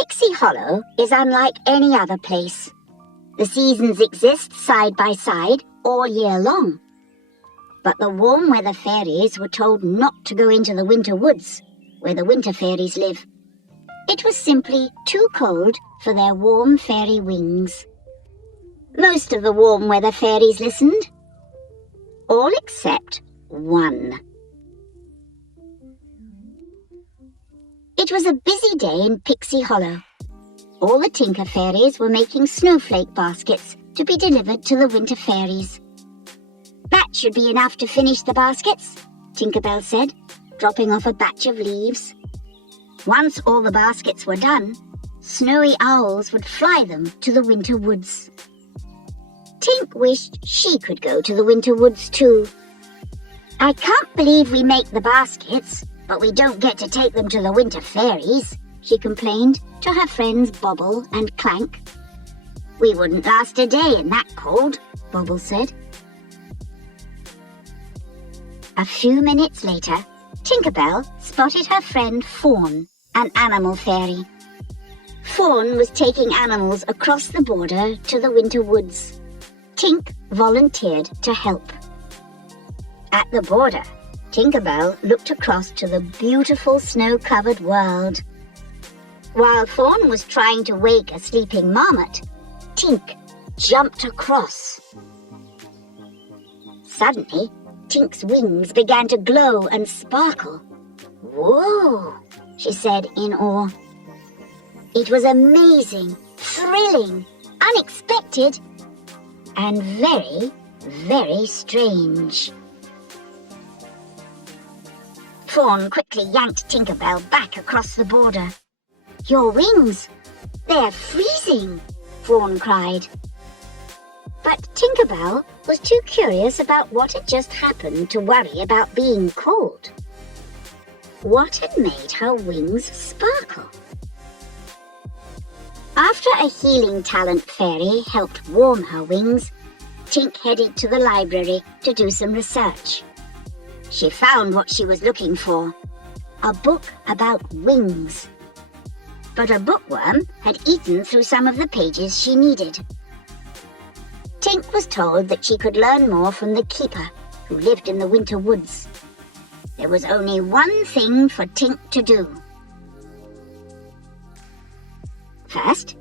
Pixie Hollow is unlike any other place. The seasons exist side by side all year long. But the warm weather fairies were told not to go into the winter woods, where the winter fairies live. It was simply too cold for their warm fairy wings. Most of the warm weather fairies listened, all except one. It was a busy day in Pixie Hollow. All the Tinker fairies were making snowflake baskets to be delivered to the winter fairies. "That should be enough to finish the baskets," Tinkerbell said, dropping off a batch of leaves. Once all the baskets were done, snowy owls would fly them to the winter woods. Tink wished she could go to the winter woods too. "I can't believe we make the baskets, but we don't get to take them to the winter fairies," she complained to her friends Bobble and Clank. "We wouldn't last a day in that cold," Bobble said. A few minutes later, Tinkerbell spotted her friend Fawn, an animal fairy. Fawn was taking animals across the border to the winter woods. Tink volunteered to help. At the border, Tinkerbell looked across to the beautiful snow-covered world. While Fawn was trying to wake a sleeping marmot, Tink jumped across. Suddenly, Tink's wings began to glow and sparkle. "Whoa!" she said in awe. It was amazing, thrilling, unexpected, and very, very strange. Fawn quickly yanked Tinkerbell back across the border. "Your wings! They're freezing!" Fawn cried. But Tinkerbell was too curious about what had just happened to worry about being cold. What had made her wings sparkle? After a healing talent fairy helped warm her wings, Tink headed to the library to do some research. She found what she was looking for, a book about wings. But a bookworm had eaten through some of the pages she needed. Tink was told that she could learn more from the keeper, who lived in the winter woods. There was only one thing for Tink to do. First,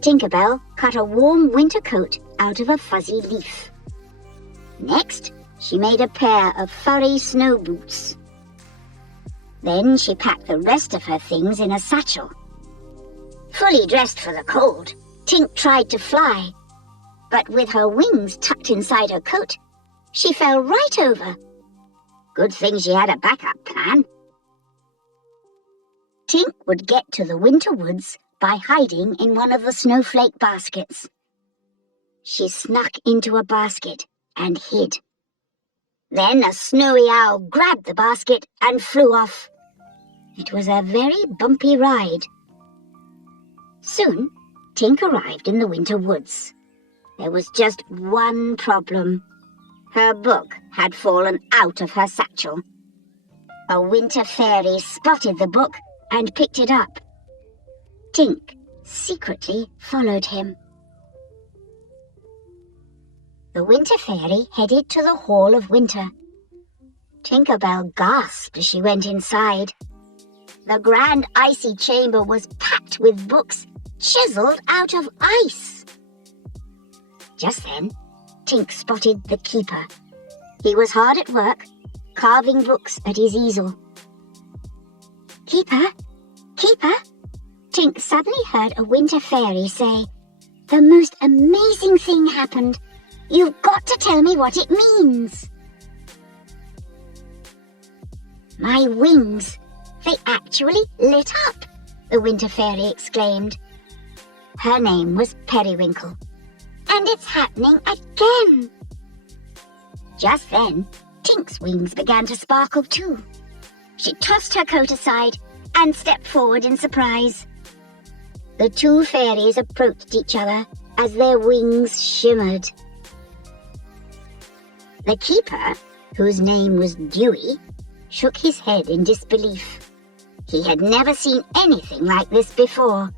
Tinkerbell cut a warm winter coat out of a fuzzy leaf. Next, she made a pair of furry snow boots. Then she packed the rest of her things in a satchel. Fully dressed for the cold, Tink tried to fly, but with her wings tucked inside her coat, she fell right over. Good thing she had a backup plan. Tink would get to the winter woods by hiding in one of the snowflake baskets. She snuck into a basket and hid. Then a snowy owl grabbed the basket and flew off. It was a very bumpy ride. Soon, Tink arrived in the winter woods. There was just one problem. Her book had fallen out of her satchel. A winter fairy spotted the book and picked it up. Tink secretly followed him. The winter fairy headed to the Hall of Winter. Tinkerbell gasped as she went inside. The grand icy chamber was packed with books chiseled out of ice. Just then, Tink spotted the keeper. He was hard at work, carving books at his easel. "Keeper! Keeper!" Tink suddenly heard a winter fairy say, "The most amazing thing happened. You've got to tell me what it means." "My wings! They actually lit up!" the winter fairy exclaimed. Her name was Periwinkle. "And it's happening again!" Just then, Tink's wings began to sparkle too. She tossed her coat aside and stepped forward in surprise. The two fairies approached each other as their wings shimmered. The keeper, whose name was Dewey, shook his head in disbelief. He had never seen anything like this before.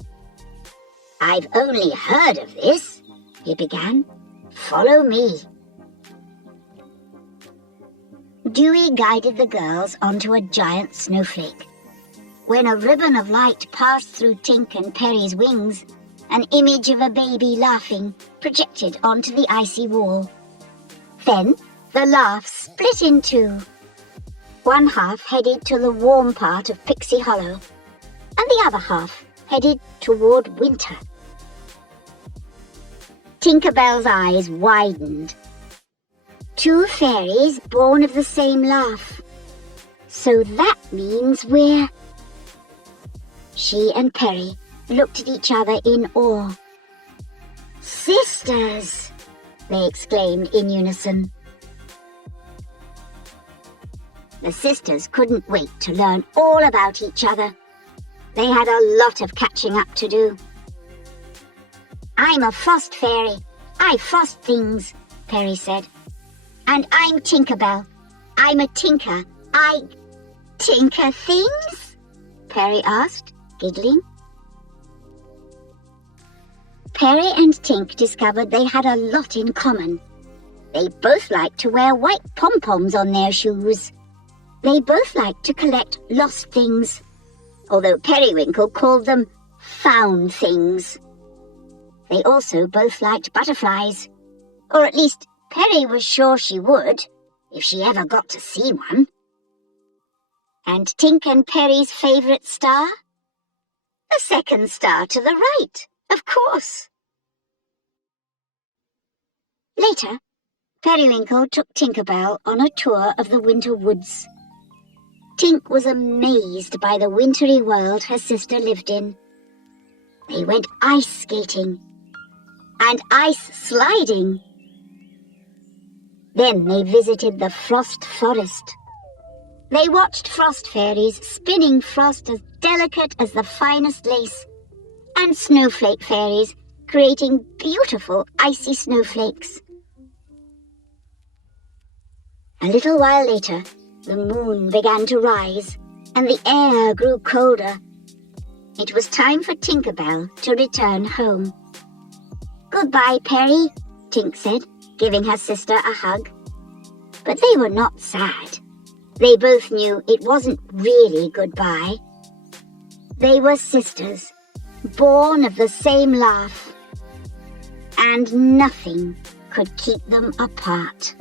"I've only heard of this," he began. "Follow me." Dewey guided the girls onto a giant snowflake. When a ribbon of light passed through Tink and Perry's wings, an image of a baby laughing projected onto the icy wall. Then the laugh split in two. One half headed to the warm part of Pixie Hollow, and the other half headed toward winter. Tinkerbell's eyes widened. Two fairies born of the same laugh. So that means we're... She and Perry looked at each other in awe. "Sisters!" they exclaimed in unison. The sisters couldn't wait to learn all about each other. They had a lot of catching up to do. "I'm a frost fairy. I frost things," Perry said. "And I'm Tinkerbell. I'm a tinker. I tinker things?" Perry asked, giggling. Perry and Tink discovered they had a lot in common. They both liked to wear white pom-poms on their shoes. They both liked to collect lost things, although Periwinkle called them found things. They also both liked butterflies, or at least Perry was sure she would, if she ever got to see one. And Tink and Perry's favourite star? The second star to the right, of course. Later, Periwinkle took Tinkerbell on a tour of the winter woods. Tink was amazed by the wintry world her sister lived in. They went ice skating and ice sliding. Then they visited the frost forest. They watched frost fairies spinning frost as delicate as the finest lace, and snowflake fairies creating beautiful icy snowflakes. A little while later, the moon began to rise, and the air grew colder. It was time for Tinkerbell to return home. "Goodbye, Perry," Tink said, giving her sister a hug. But they were not sad. They both knew it wasn't really goodbye. They were sisters, born of the same laugh, and nothing could keep them apart.